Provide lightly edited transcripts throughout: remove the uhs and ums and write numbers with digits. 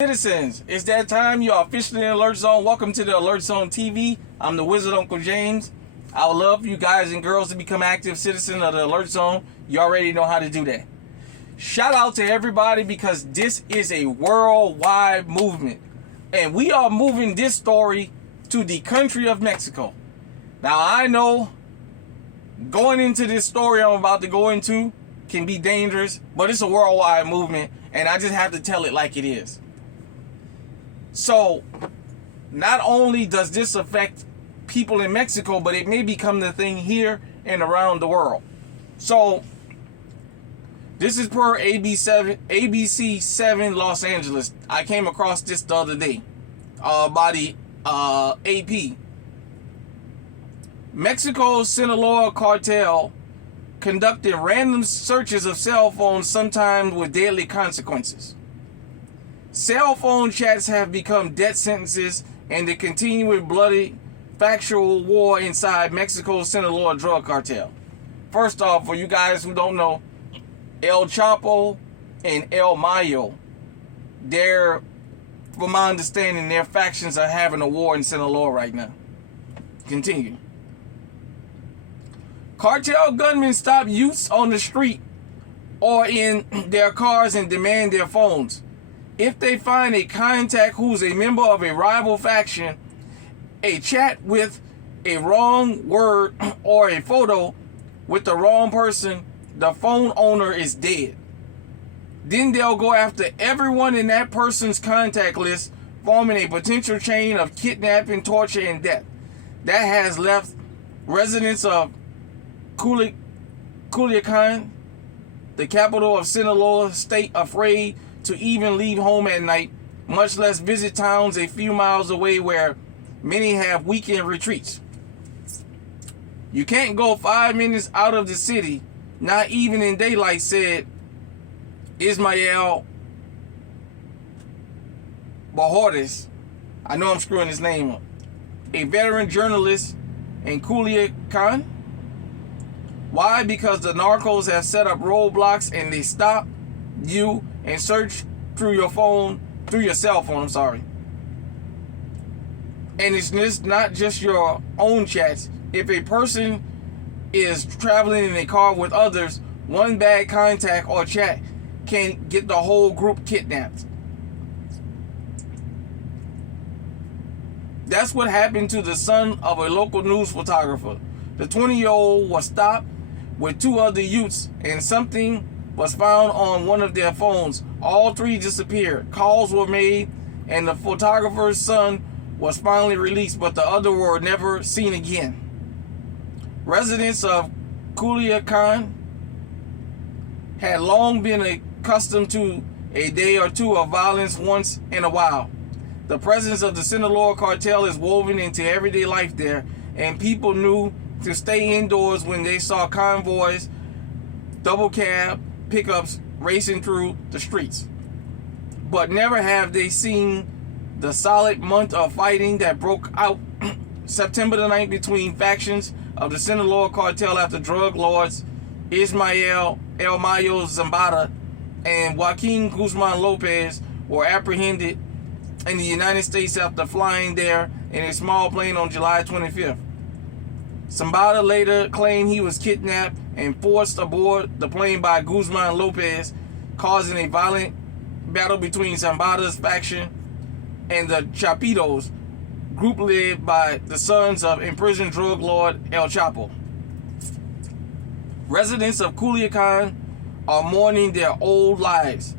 Citizens, it's that time. You are officially in Alert Zone. Welcome to the Alert Zone TV. I'm the Wizard Uncle James. I would love you guys and girls to become active citizens of the Alert Zone. You already know how to do that. Shout out to everybody because this is a worldwide movement. And we are moving this story to the country of Mexico. Now I know going into this story I'm about to go into can be dangerous, but it's a worldwide movement and I just have to tell it like it is. So, not only does this affect people in Mexico, but it may become the thing here and around the world. So, this is per ABC 7 Los Angeles. I came across this the other day by the AP. Mexico's Sinaloa Cartel conducted random searches of cell phones, sometimes with deadly consequences. Cell phone chats have become death sentences in the continuing bloody factual war inside Mexico's Sinaloa drug cartel. First off, for you guys who don't know, El Chapo and El Mayo, from my understanding, their factions are having a war in Sinaloa right now. Continue. Cartel gunmen stop youths on the street or in their cars and demand their phones. If they find a contact who's a member of a rival faction, a chat with a wrong word or a photo with the wrong person, the phone owner is dead. Then they'll go after everyone in that person's contact list, forming a potential chain of kidnapping, torture, and death. That has left residents of Culiacan, the capital of Sinaloa state, afraid to even leave home at night, much less visit towns a few miles away where many have weekend retreats. You can't go 5 minutes out of the city, not even in daylight, said Ismael Bajordes. I know I'm screwing his name up. A veteran journalist in Culiacan. Why? Because the narcos have set up roadblocks and they stop you and search through your cell phone, And it's not just your own chats. If a person is traveling in a car with others, one bad contact or chat can get the whole group kidnapped. That's what happened to the son of a local news photographer. The 20-year-old was stopped with 2 other youths and something was found on one of their phones. All 3 disappeared. Calls were made and the photographer's son was finally released, but the other were never seen again. Residents of Culiacan had long been accustomed to a day or two of violence once in a while. The presence of the Sinaloa cartel is woven into everyday life there, and people knew to stay indoors when they saw convoys, double cab, pickups racing through the streets. But never have they seen the solid month of fighting that broke out September the 9th between factions of the Sinaloa cartel after drug lords Ismael El Mayo Zambada and Joaquin Guzman Lopez were apprehended in the United States after flying there in a small plane on July 25th. Zambada later claimed he was kidnapped and forced aboard the plane by Guzman Lopez, causing a violent battle between Zambada's faction and the Chapitos, group led by the sons of imprisoned drug lord El Chapo. Residents of Culiacan are mourning their old lives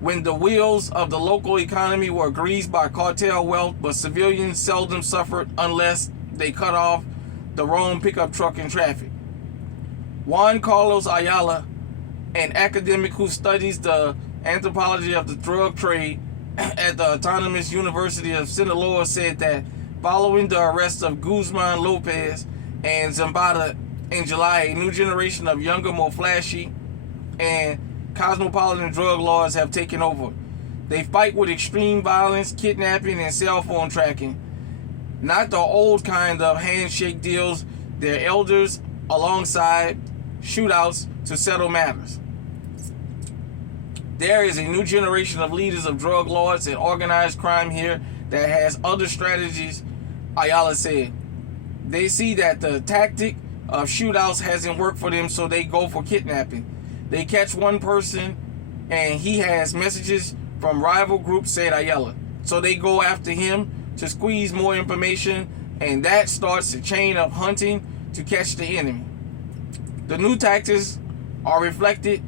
when the wheels of the local economy were greased by cartel wealth, but civilians seldom suffered unless they cut off the wrong pickup truck in traffic. Juan Carlos Ayala, an academic who studies the anthropology of the drug trade at the Autonomous University of Sinaloa, said that following the arrest of Guzman Lopez and Zambada in July, a new generation of younger, more flashy, and cosmopolitan drug lords have taken over. They fight with extreme violence, kidnapping, and cell phone tracking. Not the old kind of handshake deals, their elders alongside shootouts to settle matters. There is a new generation of leaders of drug lords and organized crime here that has other strategies, Ayala said. They see that the tactic of shootouts hasn't worked for them, so they go for kidnapping. They catch one person and he has messages from rival groups, said Ayala. So they go after him to squeeze more information, and that starts a chain of hunting to catch the enemy. The new tactics are reflected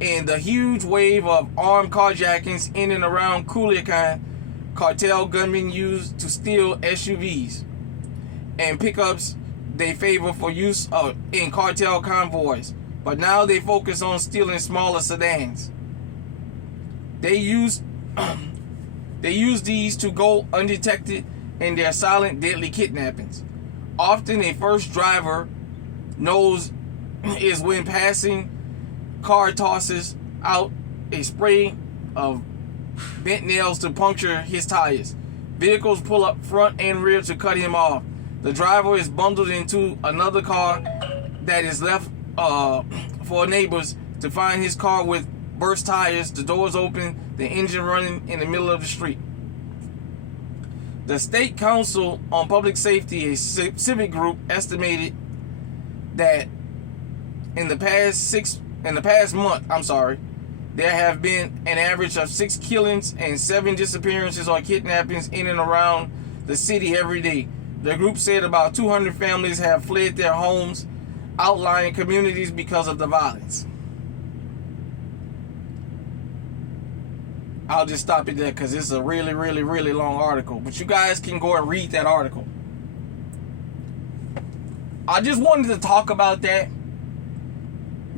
in the huge wave of armed carjackings in and around Culiacan. Cartel gunmen used to steal SUVs and pickups they favor for use in cartel convoys, but now they focus on stealing smaller sedans. They use these to go undetected in their silent, deadly kidnappings. Often a first driver knows is when passing car tosses out a spray of bent nails to puncture his tires. Vehicles pull up front and rear to cut him off. The driver is bundled into another car that is left for neighbors to find his car with burst tires, the doors open, the engine running in the middle of the street. The State Council on Public Safety, a civic group, estimated that in the past month, there have been an average of 6 killings and 7 disappearances or kidnappings in and around the city every day. The group said about 200 families have fled their homes, outlying communities because of the violence. I'll just stop it there because it's a really, really, really long article. But you guys can go and read that article. I just wanted to talk about that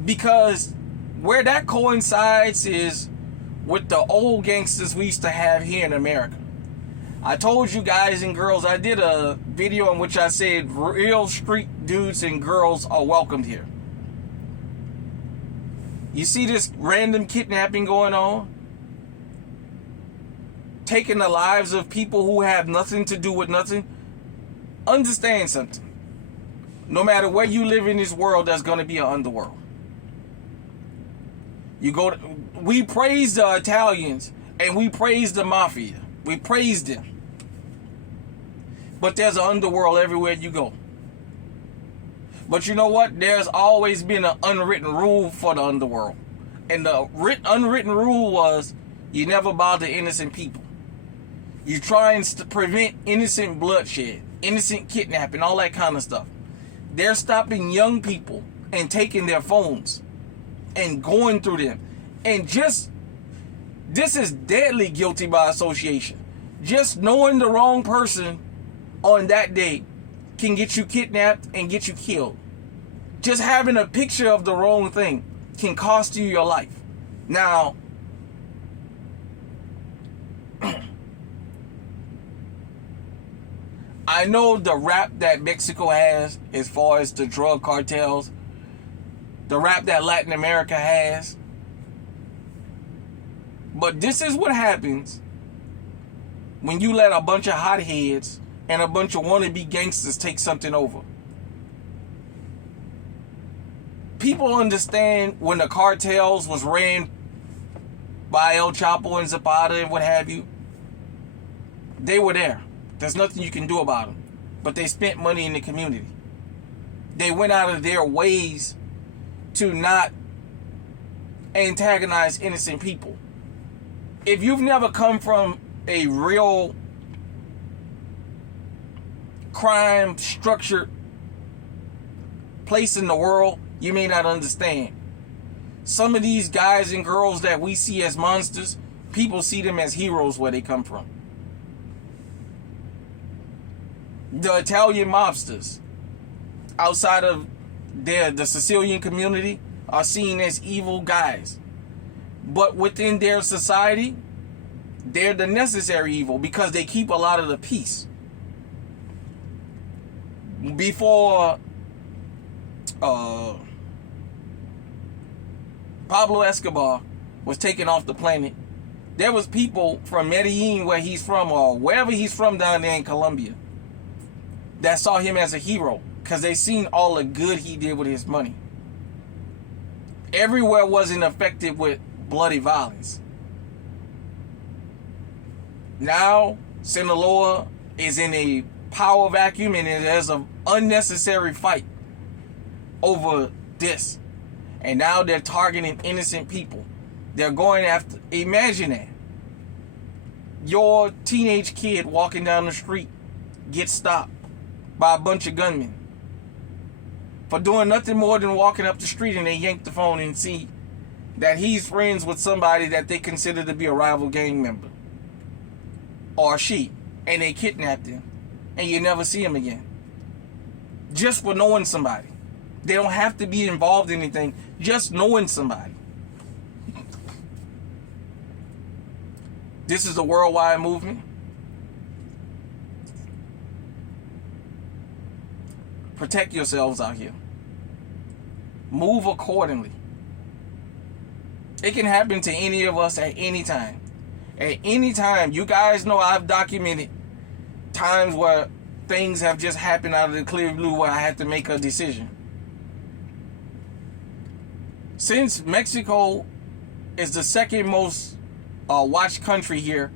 because where that coincides is with the old gangsters we used to have here in America. I told you guys and girls, I did a video in which I said real street dudes and girls are welcomed here. You see this random kidnapping going on? Taking the lives of people who have nothing to do with nothing. Understand something. No matter where you live in this world, there's going to be an underworld. We praise the Italians and we praise the mafia. We praise them. But there's an underworld everywhere you go. But you know what? There's always been an unwritten rule for the underworld. And the unwritten rule was you never bother innocent people. You're trying to prevent innocent bloodshed, innocent kidnapping, all that kind of stuff. They're stopping young people and taking their phones and going through them. And this is deadly guilty by association. Just knowing the wrong person on that day can get you kidnapped and get you killed. Just having a picture of the wrong thing can cost you your life. Now, I know the rap that Mexico has as far as the drug cartels, the rap that Latin America has. But this is what happens when you let a bunch of hotheads and a bunch of wannabe gangsters take something over. People understand when the cartels was ran by El Chapo and Zapata and what have you. They were there. There's nothing you can do about them. But they spent money in the community. They went out of their ways to not antagonize innocent people. If you've never come from a real crime structured place in the world, you may not understand. Some of these guys and girls that we see as monsters, people see them as heroes where they come from. The Italian mobsters outside of the Sicilian community are seen as evil guys. But within their society, they're the necessary evil because they keep a lot of the peace. Before Pablo Escobar was taken off the planet, there was people from Medellin, where he's from, or wherever he's from down there in Colombia, that saw him as a hero because they seen all the good he did with his money. Everywhere wasn't affected with bloody violence. Now, Sinaloa is in a power vacuum, and there's an unnecessary fight over this. And now they're targeting innocent people. They're going after, imagine that. Your teenage kid walking down the street gets stopped by a bunch of gunmen for doing nothing more than walking up the street, and they yank the phone and see that he's friends with somebody that they consider to be a rival gang member. Or she. And they kidnapped him. And you never see him again. Just for knowing somebody. They don't have to be involved in anything. Just knowing somebody. This is a worldwide movement. Protect yourselves out here. Move accordingly. It can happen to any of us at any time. At any time. You guys know I've documented times where things have just happened out of the clear blue where I had to make a decision. Since Mexico is the second most watched country here,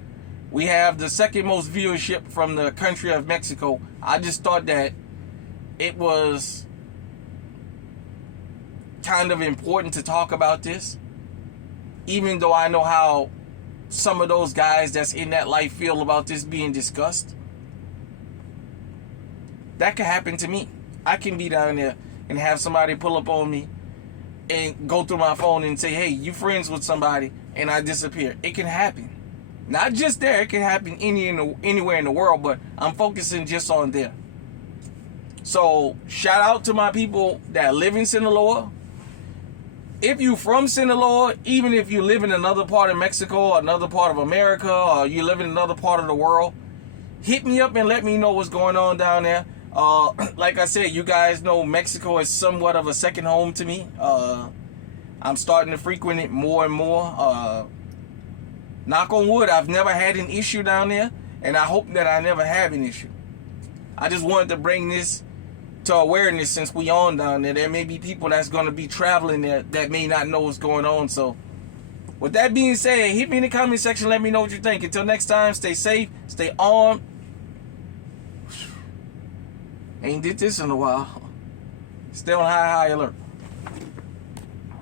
we have the second most viewership from the country of Mexico. I just thought that it was kind of important to talk about this, even though I know how some of those guys that's in that life feel about this being discussed. That could happen to me. I can be down there and have somebody pull up on me and go through my phone and say, hey, you friends with somebody, and I disappear. It can happen. Not just there. It can happen anywhere in the world, but I'm focusing just on there. So, shout out to my people that live in Sinaloa. If you from Sinaloa, even if you live in another part of Mexico, or another part of America, or you live in another part of the world, hit me up and let me know what's going on down there. Like I said, you guys know Mexico is somewhat of a second home to me. I'm starting to frequent it more and more. Knock on wood, I've never had an issue down there, and I hope that I never have an issue. I just wanted to bring this to awareness since we on down there. There may be people that's going to be traveling there that may not know what's going on. So, with that being said, hit me in the comment section. Let me know what you think. Until next time, stay safe, stay armed. Ain't did this in a while. Stay on high alert.